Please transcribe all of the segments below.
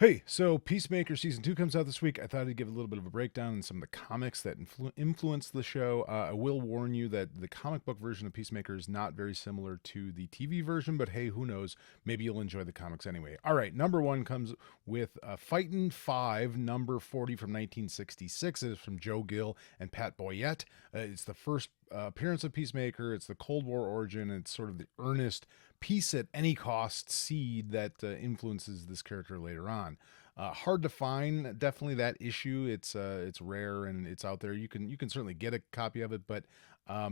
Hey, so Peacemaker Season 2 comes out this week. I thought I'd give a little bit of a breakdown on some of the comics that influenced the show. I will warn you that the comic book version of Peacemaker is not very similar to the TV version, but hey, who knows? Maybe you'll enjoy the comics anyway. All right, number one comes with Fightin' 5, number 40 from 1966. It is from Joe Gill and Pat Boyette. It's the first appearance of Peacemaker. It's the Cold War origin. It's sort of the earnest peace at any cost seed that influences this character later on. Hard to find, definitely that issue. It's rare and it's out there. You can certainly get a copy of it, but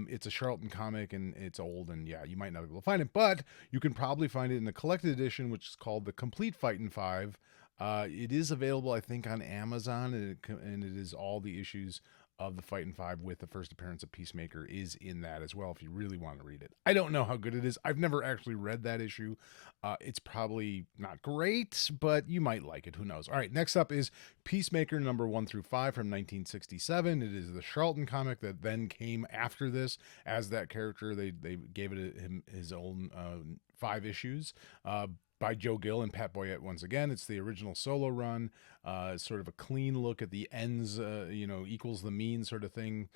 it's a Charlton comic and it's old, and yeah, you might not be able to find it, but you can probably find it in the collected edition, which is called the Complete Fightin' 5. It is available, I think, on Amazon, and it is all the issues of the Fightin' 5 with the first appearance of Peacemaker is in that as well if you really want to read it. I don't know how good it is. I've never actually read that issue. It's probably not great, but you might like it. Who knows? All right, next up is Peacemaker number 1 through 5 from 1967. It is the Charlton comic that then came after this as that character. They gave it him his own 5 issues. By Joe Gill and Pat Boyette once again. It's the original solo run, sort of a clean look at the ends, equals the mean sort of thing.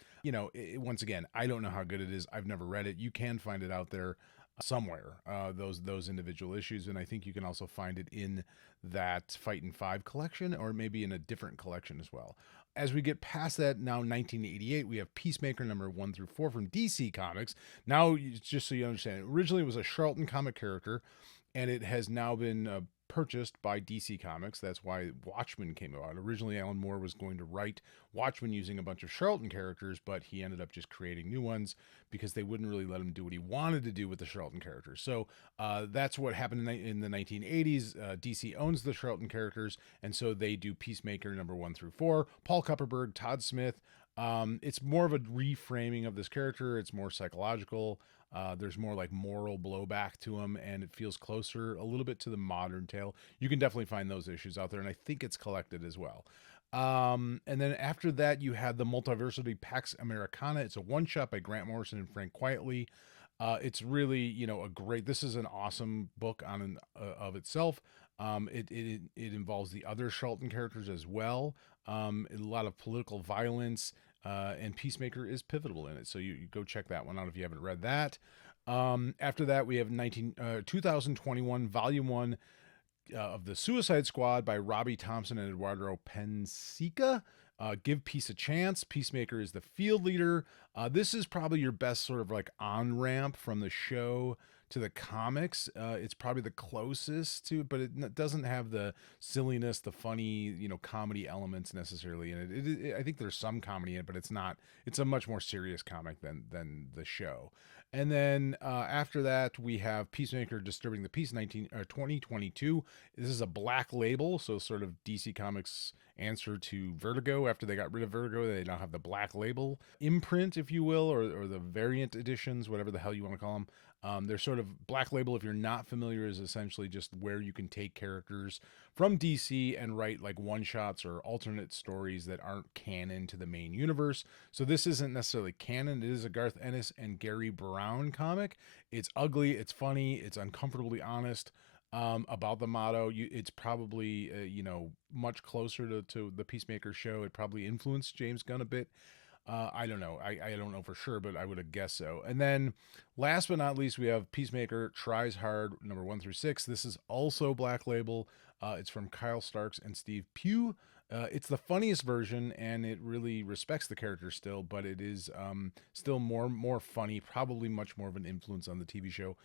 Once again, I don't know how good it is. I've never read it. You can find it out there somewhere, those individual issues, and I think you can also find it in that Fightin' 5 collection, or maybe in a different collection as well. As we get past that, now 1988, we have Peacemaker number 1 through 4 from DC Comics. Now, just so you understand, originally it was a Charlton comic character, and it has now been purchased by DC Comics. That's why Watchmen came about. Originally, Alan Moore was going to write Watchmen using a bunch of Charlton characters, but he ended up just creating new ones because they wouldn't really let him do what he wanted to do with the Charlton characters. So that's what happened in the 1980s. DC owns the Charlton characters, and so they do Peacemaker number 1 through 4. Paul Kupperberg, Todd Smith. It's more of a reframing of this character. It's more psychological. There's more like moral blowback to him, and it feels closer a little bit to the modern tale. You can definitely find those issues out there, and I think it's collected as well. And then after that, you had the Multiversity Pax Americana. It's a one-shot by Grant Morrison and Frank Quitely. It's really, a great. This is an awesome book of itself. It involves the other Charlton characters as well. A lot of political violence. And Peacemaker is pivotal in it. So you go check that one out if you haven't read that. After that, we have 2021 Volume 1 of the Suicide Squad by Robbie Thompson and Eduardo Pensica. Give Peace a Chance. Peacemaker is the field leader. This is probably your best sort of like on-ramp from the show to the comics. It's probably the closest to, but it doesn't have the silliness, the funny, comedy elements necessarily in it. I think there's some comedy in it, but it's not. It's a much more serious comic than the show. And then after that, we have Peacemaker Disturbing the Peace 2022. This is a black label, so sort of DC Comics answer to Vertigo. After they got rid of Vertigo, they now have the black label imprint, if you will, or the variant editions, whatever the hell you want to call them. They're sort of Black Label, if you're not familiar, is essentially just where you can take characters from DC and write like one-shots or alternate stories that aren't canon to the main universe. So this isn't necessarily canon. It is a Garth Ennis and Gary Brown comic. It's ugly, it's funny, it's uncomfortably honest about the motto. It's probably, much closer to the Peacemaker show. It probably influenced James Gunn a bit. I don't know. I don't know for sure, but I would have guessed so. And then last but not least, we have Peacemaker Tries Hard, number 1 through 6. This is also Black Label. It's from Kyle Starks and Steve Pugh. It's the funniest version, and it really respects the character still, but it is still more funny, probably much more of an influence on the TV show.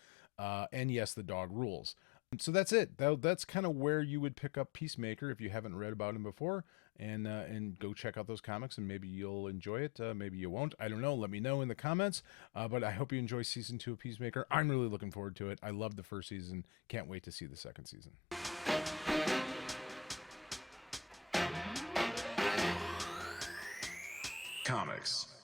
And yes, the dog rules. So that's it. That's kind of where you would pick up Peacemaker if you haven't read about him before, and go check out those comics, and maybe you'll enjoy it. Maybe you won't. I don't know. Let me know in the comments. But I hope you enjoy season 2 of Peacemaker. I'm really looking forward to it. I loved the first season. Can't wait to see the second season. Comics.